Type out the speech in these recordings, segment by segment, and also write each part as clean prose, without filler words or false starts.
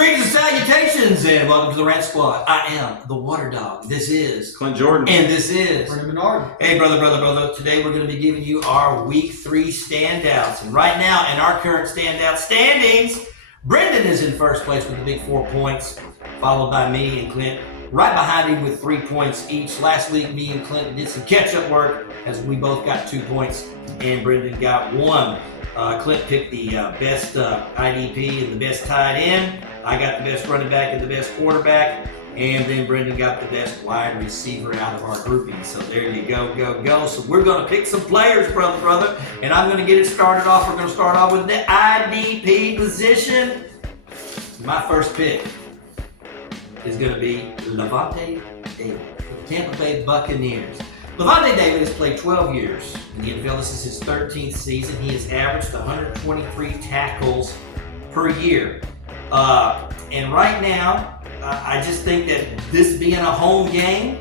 Greetings and salutations, and welcome to the Rant Squad. I am the Water Dog. This is Clint Jordan. And this is Brendan Menard. Hey, brother. Today we're going to be giving you our Week 3 standouts. And right now, in our current standout standings, Brendan is in first place with the big 4 points, followed by me and Clint right behind him with 3 points each. Last week, me and Clint did some catch-up work as we both got 2 points, and Brendan got 1. Clint picked the best IDP and the best tight end. I got the best running back and the best quarterback. And then Brendan got the best wide receiver out of our grouping. So there you go. So we're going to pick some players, brother. And I'm going to get it started off. We're going to start off with the IDP position. My first pick is going to be Lavonte David for the Tampa Bay Buccaneers. Lavonte David has played 12 years in the NFL. This is his 13th season. He has averaged 123 tackles per year. And right now, I just think that this being a home game,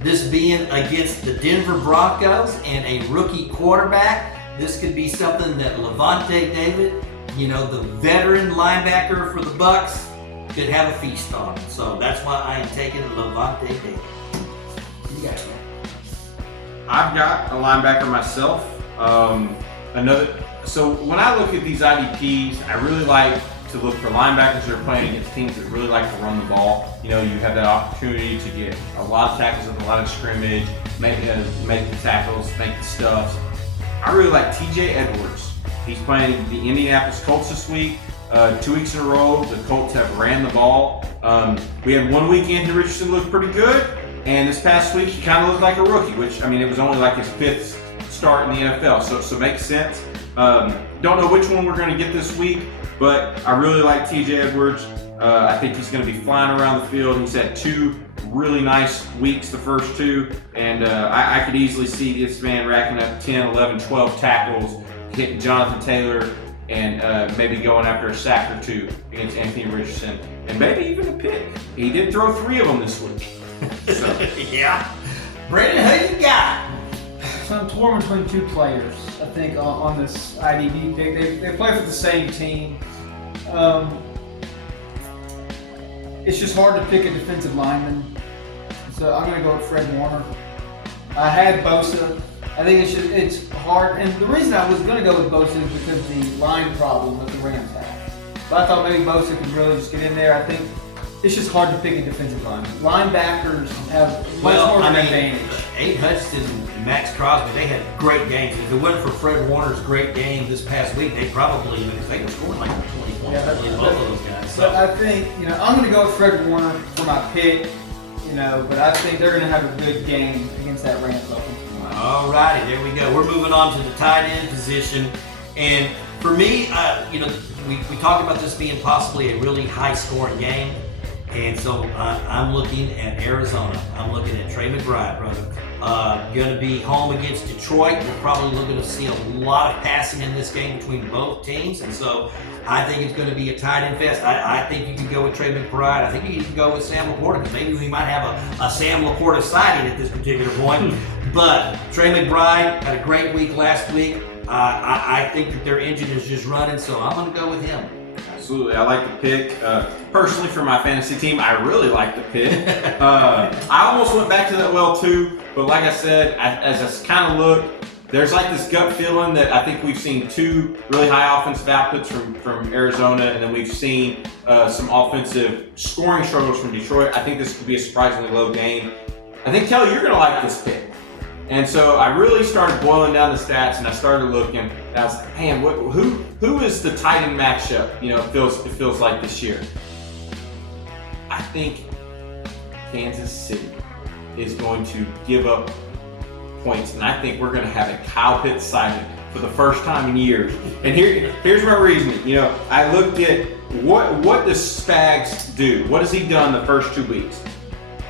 this being against the Denver Broncos and a rookie quarterback, this could be something that Lavonte David, the veteran linebacker for the Bucs, could have a feast on. So that's why I am taking Lavonte David. You guys know. I've got a linebacker myself. So when I look at these IDPs, I really like to look for linebackers that are playing against teams that really like to run the ball. You have that opportunity to get a lot of tackles at the line of scrimmage, make the tackles, make the stuffs. I really like TJ Edwards. He's playing the Indianapolis Colts this week. 2 weeks in a row, the Colts have ran the ball. We had 1 week Anthony Richardson looked pretty good, and this past week he kind of looked like a rookie, which, it was only like his 5th start in the NFL, so makes sense. Don't know which one we're going to get this week, but I really like TJ Edwards. I think he's going to be flying around the field. He's had 2 really nice weeks, the first 2, and I could easily see this man racking up 10, 11, 12 tackles, hitting Jonathan Taylor, and maybe going after a sack or 2 against Anthony Richardson, and maybe even a pick. He did throw 3 of them this week. So. Yeah. Brendan, who you got? So I'm torn between 2 players, I think, on this IDP pick. They play for the same team. It's just hard to pick a defensive lineman. So I'm going to go with Fred Warner. I had Bosa. I think it's hard. And the reason I was going to go with Bosa is because of the line problem that the Rams have. But I thought maybe Bosa could really just get in there. I think it's just hard to pick a defensive lineman. Linebackers have much more of an advantage. Aiden Hutchinson and Max Crosby, they had great games. If it wasn't for Fred Warner's great game this past week, they probably, they were scoring like 20 points in both of those guys. So. But I think, I'm going to go with Fred Warner for my pick, but I think they're going to have a good game against that Rams offensive line. All righty, there we go. We're moving on to the tight end position. And for me, we talked about this being possibly a really high-scoring game. And so I'm looking at Arizona. I'm looking at Trey McBride, brother. Going to be home against Detroit. We're probably looking to see a lot of passing in this game between both teams. And so I think it's going to be a tight end fest. I think you can go with Trey McBride. I think you can go with Sam Laporta, because maybe we might have a Sam Laporta sighting at this particular point. But Trey McBride had a great week last week. I think that their engine is just running, so I'm going to go with him. Absolutely, I like the pick. Personally, for my fantasy team, I really like the pick. I almost went back to that well too, but like I said, as I kind of look, there's like this gut feeling that I think we've seen 2 really high offensive outputs from Arizona, and then we've seen some offensive scoring struggles from Detroit. I think this could be a surprisingly low game. I think, Kelly, you're going to like this pick. And so I really started boiling down the stats, and I started looking, and I was like, man, who is the tight end matchup? It feels like this year. I think Kansas City is going to give up points, and I think we're going to have a Kyle Pitts sighting for the first time in years. And here's my reasoning. I looked at what does Spags do? What has he done the first 2 weeks?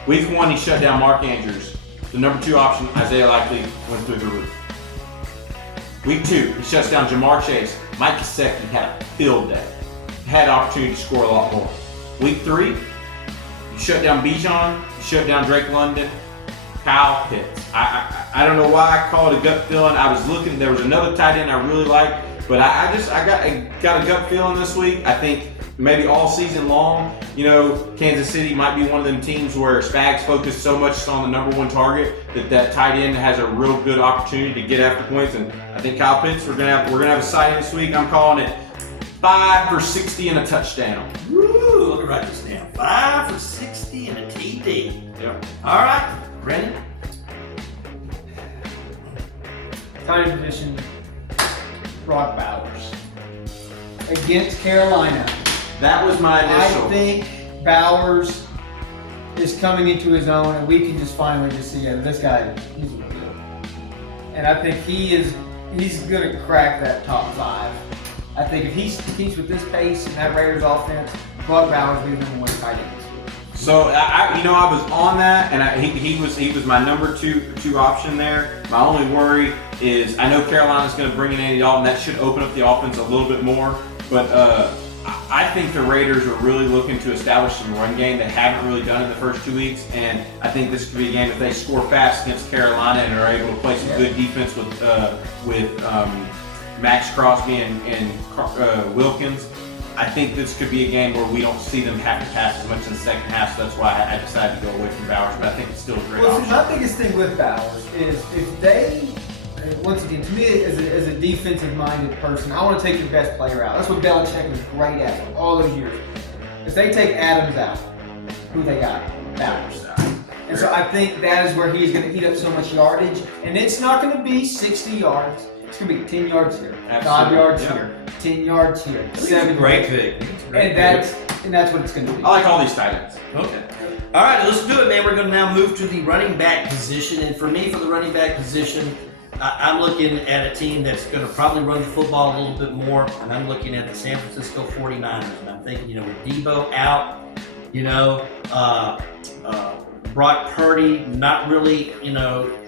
Week 1, he shut down Mark Andrews. The number 2 option, Isaiah Likely, went through the roof. Week 2, he shuts down Jamar Chase. Mike Gesicki had a field day. Had opportunity to score a lot more. Week 3, you shut down Bijan, you shut down Drake London, Kyle Pitts. I don't know why I call it a gut feeling. I was looking, there was another tight end I really liked, but I got a gut feeling this week. I think maybe all season long. You know, Kansas City might be one of them teams where Spags focus so much on the number one target that tight end has a real good opportunity to get after points. And I think Kyle Pitts, we're gonna have a sighting this week. I'm calling it 5 for 60 and a touchdown. Woo! Let me write this down. 5 for 60 and a TD. Yep. All right, Brendan. Tight end position, Brock Bowers. Against Carolina. That was my initial. I think Bowers is coming into his own, and we can just finally just see this guy, he's really good. And I think he's going to crack that top 5. I think if he keeps with this pace and that Raiders offense, Brock Bowers will be the number 1 tight end. So I was on that, and he was my number two option there. My only worry is I know Carolina's going to bring in Andy Dalton. That should open up the offense a little bit more. But I think the Raiders are really looking to establish some run game. They haven't really done it in the first 2 weeks, and I think this could be a game if they score fast against Carolina and are able to play some good defense with Max Crosby and Wilkins. I think this could be a game where we don't see them have to pass as much in the second half, so that's why I decided to go away from Bowers, but I think it's still a great option. My biggest thing with Bowers is if they, once again, to me as a defensive-minded person, I want to take the best player out. That's what Belichick was great at for all those years. If they take Adams out, who they got? Bowers. And so I think that is where he's going to eat up so much yardage, and it's not going to be 60 yards. It's going to be 10 yards here, 5 yards here, 10 yards here, 7 Great yards. pick. And that's what it's going to be. I like all these tight ends. Okay. All right, let's do it, man. We're going to now move to the running back position. And for me, for the running back position, I'm looking at a team that's going to probably run the football a little bit more. And I'm looking at the San Francisco 49ers. And I'm thinking, with Debo out, Brock Purdy not really,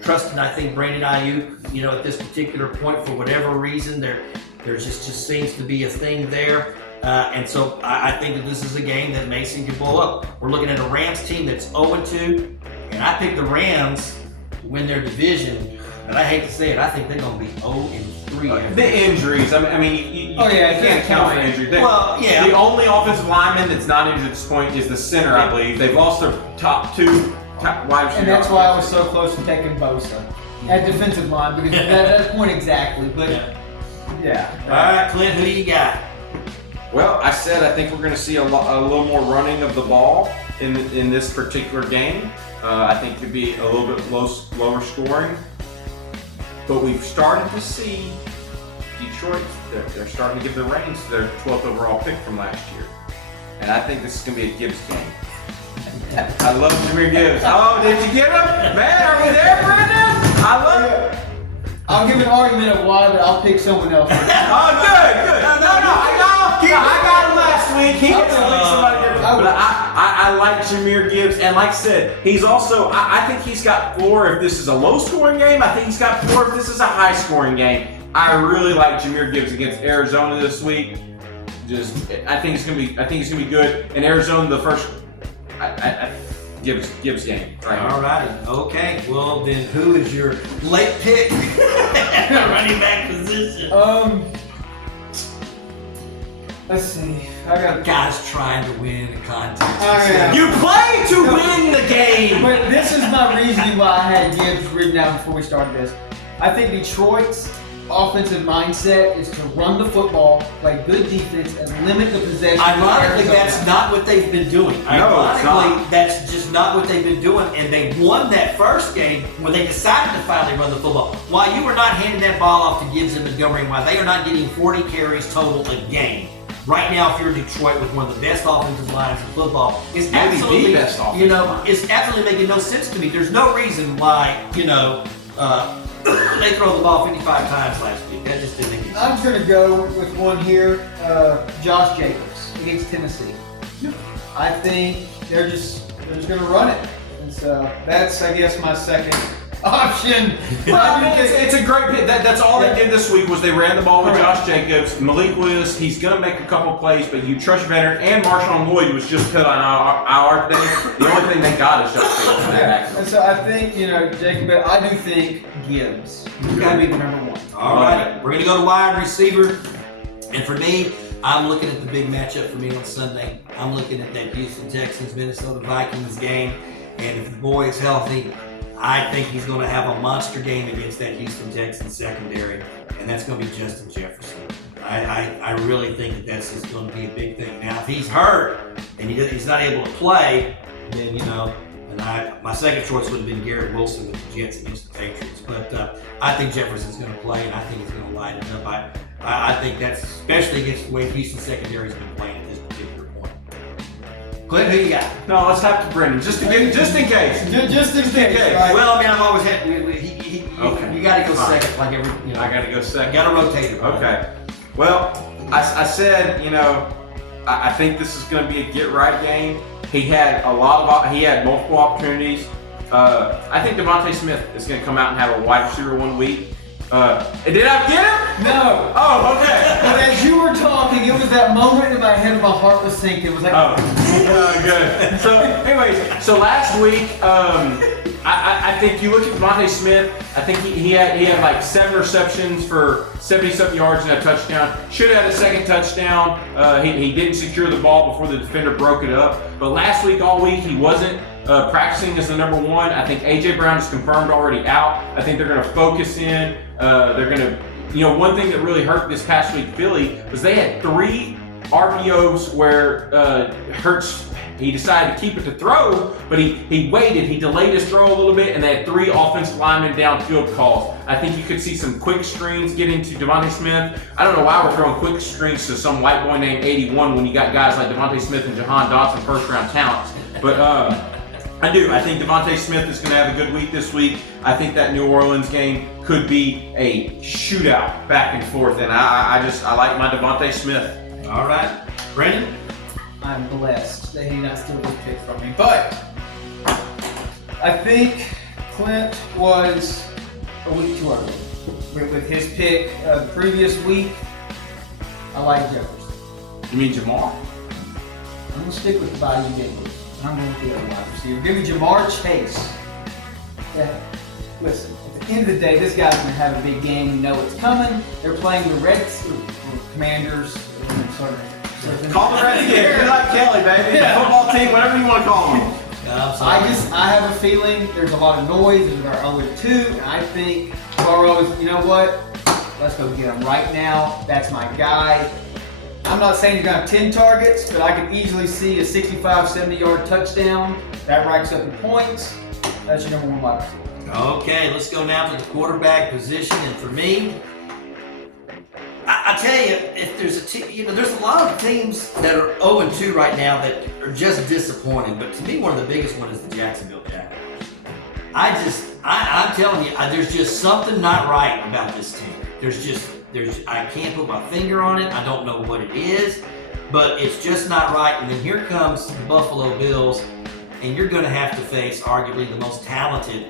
trusting, I think, Brandon Ayuk, at this particular point for whatever reason. There just seems to be a thing there. And so I think that this is a game that Mason can blow up. We're looking at a Rams team that's 0-2, and I picked the Rams to win their division. But I hate to say it, I think they're going to be 0-3. The injuries, you can't account for injuries. The only offensive lineman that's not injured at this point is the center, I believe. They've lost their top wide receiver. And that's why I was so close to taking Bosa at defensive line, because that point exactly. But yeah. All right, Clint, who do you got? Well, I said I think we're going to see a little more running of the ball in this particular game. I think it could be a little bit lower scoring. But we've started to see Detroit, they're starting to give the reins to their 12th overall pick from last year. And I think this is going to be a Gibbs game. I love Jameer Gibbs. Oh, did you get him? Man, are we there, Brendan? I love it. I'll give an argument of why, but I'll pick someone else. Oh, good. No, I got him last week. He gets to pick somebody different. But I like Jameer Gibbs, and like I said, he's also, I think he's got floor if this is a low-scoring game. I think he's got floor if this is a high-scoring game. I really like Jameer Gibbs against Arizona this week. I think it's gonna be good. And Arizona, the first, Gibbs game. Right. All right. Okay. Well, then, who is your late pick running back position? Let's see. I got guys trying to win a contest. You play to win the game. But this is my reasoning why I had Gibbs written down before we started this. I think Detroit's offensive mindset is to run the football, play good defense, and limit the possession. Ironically, that's not what they've been doing. Ironically, that's just not what they've been doing. And they won that first game when they decided to finally run the football. Why you were not handing that ball off to Gibbs and Montgomery, why they are not getting 40 carries total a game. Right now, if you're Detroit with one of the best offensive lines in football, it's absolutely, it's absolutely making no sense to me. There's no reason why, they throw the ball 55 times last week. That just didn't make any sense. I'm going to go with one here, Josh Jacobs against Tennessee. I think they're just going to run it. And so that's, I guess, my second option. It's a great pick. That's all they did this week was they ran the ball with Josh Jacobs. Malik Willis, he's going to make a couple plays, but you trust your veteran. And Marshawn Lloyd was just put on our today. The only thing they got is Josh Jacobs in that action. And so I think, Jacob, but I do think Gibbs got to be the number one. All right. We're going to go to wide receiver. And for me, I'm looking at the big matchup for me on Sunday. I'm looking at that Houston Texans, Minnesota Vikings game. And if the boy is healthy, I think he's going to have a monster game against that Houston Texans secondary. And that's going to be Justin Jefferson. I really think that that's just going to be a big thing. Now, if he's hurt and he's not able to play, then, and my second choice would have been Garrett Wilson with the Jets against the Patriots. But I think Jefferson's going to play, and I think he's going to light it up. I think that's especially against the way Houston secondary's been playing at this particular point. Clint, who you got? No, let's talk to Brendan, just in case. Just in case. Right. Well, I mean, I've always had. You got to go second, like every. I got to go second. Got to rotate it. Okay. Well, I said, I think this is going to be a get-right game. He had multiple opportunities. I think Devontae Smith is going to come out and have a wide receiver 1 week. Did I get him? No. Oh, okay. But as you were talking, it was that moment in my head where my heart was sinking. It was like, good. So, anyways, last week, I think you look at Devontae Smith. I think he had like 7 receptions for 70-something yards and a touchdown. Should have had a second touchdown. He didn't secure the ball before the defender broke it up. But last week, all week, he wasn't practicing as the number 1. I think A.J. Brown is confirmed already out. I think they're going to focus in. They're going to, one thing that really hurt this past week, Philly, was they had 3 RPOs where Hurts, he decided to keep it to throw, but he waited, he delayed his throw a little bit, and they had 3 offensive linemen downfield calls. I think you could see some quick screens getting to Devontae Smith. I don't know why we're throwing quick screens to some white boy named 81 when you got guys like Devontae Smith and Jahan Dotson first-round talents. But I do. I think Devontae Smith is going to have a good week this week. I think that New Orleans game could be a shootout back and forth, and I like my Devontae Smith. All right. Brendan? I'm blessed that he not steal this pick from me. But I think Clint was a week too early. With his pick previous week, I like Jefferson. You mean Jamar? I'm going to stick with the value game. I'm going with the other wide receiver. Give me Jamar Chase. Yeah. Listen, at the end of the day, this guy's going to have a big game. We know it's coming. They're playing the Commanders. Call the Redskins. We like Kelly, baby. Yeah. Football team, whatever you want to call them. I have a feeling there's a lot of noise. There's our other 2. And I think Burrow is, you know what? Let's go get him right now. That's my guy. I'm not saying he's going to have 10 targets, but I can easily see a 65, 70-yard touchdown. That racks up the points. That's your number 1 wide receiver. Okay, let's go now to the quarterback position. And for me, I tell you, if there's a team, there's a lot of teams that are 0-2 right now that are just disappointing. But to me, one of the biggest ones is the Jacksonville Jaguars. I'm telling you, there's just something not right about this team. I can't put my finger on it. I don't know what it is, but it's just not right. And then here comes the Buffalo Bills, and you're going to have to face arguably the most talented,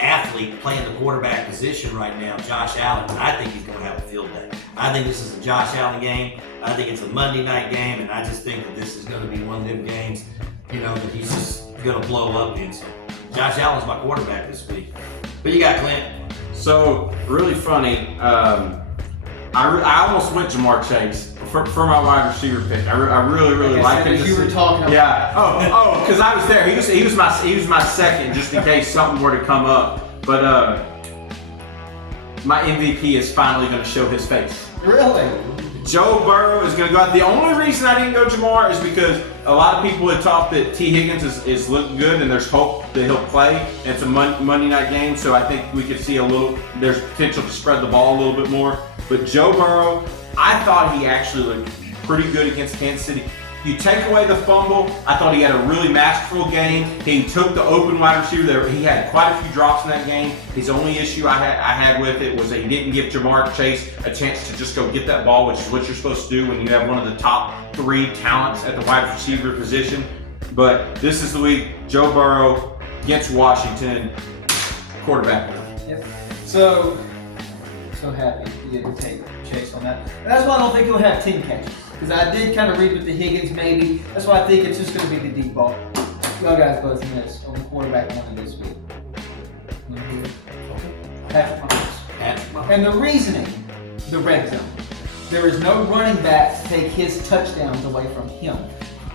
athlete playing the quarterback position right now, Josh Allen. And I think he's going to have a field day. I think this is a Josh Allen game. I think it's a Monday night game, and I just think that this is going to be one of them games, that he's just going to blow up in. So Josh Allen's my quarterback this week. But you got Clint. So, really funny, I almost went Jamar Chase for my wide receiver pick. I really liked him. You were talking about. Yeah. Because I was there. He was my second, just in case something were to come up. But my MVP is finally going to show his face. Really? Joe Burrow is going to go out. The only reason I didn't go Jamar is because a lot of people had talked that T. Higgins is looking good and there's hope that he'll play. And it's a Monday night game, so I think we could see there's potential to spread the ball a little bit more. But Joe Burrow, I thought he actually looked pretty good against Kansas City. You take away the fumble, I thought he had a really masterful game. He took the open wide receiver there. He had quite a few drops in that game. His only issue I had with it was that he didn't give Jamar Chase a chance to just go get that ball, which is what you're supposed to do when you have one of the top 3 talents at the wide receiver position. But this is the week, Joe Burrow against Washington, quarterback. Yep. So happy you get to take Chase on that. And that's why I don't think he'll have 10 catches. Because I did kind of read with the Higgins maybe. That's why I think it's just going to be the deep ball. Y'all guys both miss on the quarterback one this week. Patrick Mahomes. And the reasoning, the red zone. there is no running back to take his touchdowns away from him.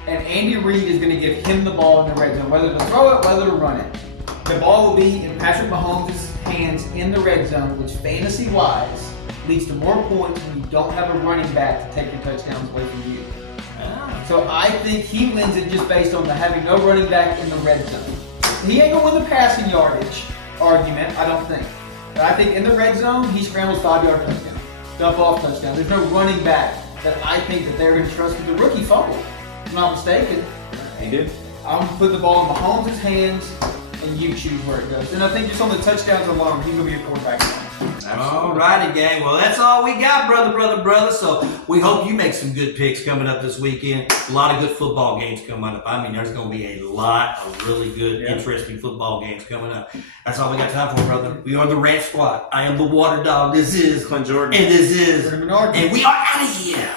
And Andy Reid is going to give him the ball in the red zone, whether to throw it, whether to run it. The ball will be in Patrick Mahomes' hands in the red zone, which fantasy-wise leads to more points when you don't have a running back to take your touchdowns away from you. So I think he wins it just based on the having no running back in the red zone. He ain't going to win the passing yardage argument, I don't think. But I think in the red zone, he scrambles 5-yard touchdown. Dump off touchdown. There's no running back that I think that they're going to trust with the rookie fumble. If I'm not mistaken. He did. I'm going to put the ball in Mahomes' hands, and you choose where it goes. And I think just on the touchdowns alone, he's going to be a quarterback. All righty, gang. Well, that's all we got, brother. So we hope you make some good picks coming up this weekend. A lot of good football games coming up. I mean, there's going to be a lot of really good, interesting football games coming up. That's all we got time for, brother. We are the Rant Squad. I am the Water Dog. This is Clint Jordan. And this is Brandon Menard. and we are out of here.